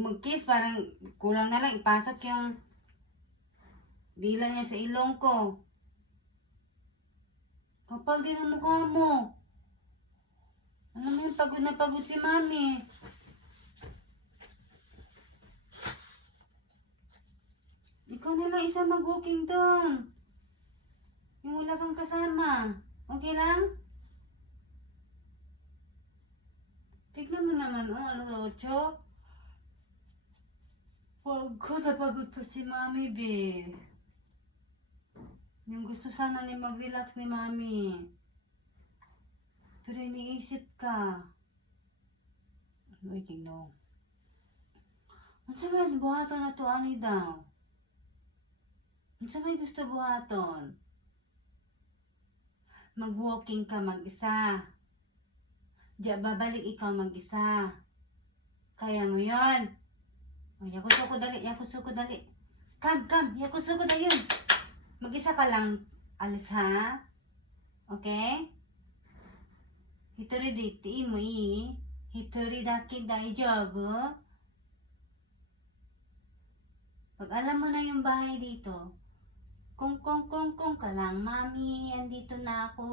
mag-kiss, parang kulang na lang ipasok yung dila niya sa ilong ko. Kapal din ang mukha mo. Alam mo yung pagod na pagod si Mami. Ikaw na lang isa mag-booking doon. Yung wala kang kasama. Okay lang? Tignan mo naman, alas 8. Pagod na pagod pa si Mami, be. Yung gusto sana ni mag-relax ni Mami. Pero iniisip ka. Ano tingnan? Ano sabi buhaton na to, ani daw? Ano sabi gusto buhaton? Mag-walking ka mag-isa. Diya babalik ikaw mag-isa. Kaya mo yon. O, yakusuko dali, yakusuko dali. Come, yakusuko dali yun. Mag-isa ka lang, alis ha? Okay? Hitori de itte ii mo ii? Hitori dake daijoubu? Pag alam mo na yung bahay dito, kung ka lang, Mami, andito na ako.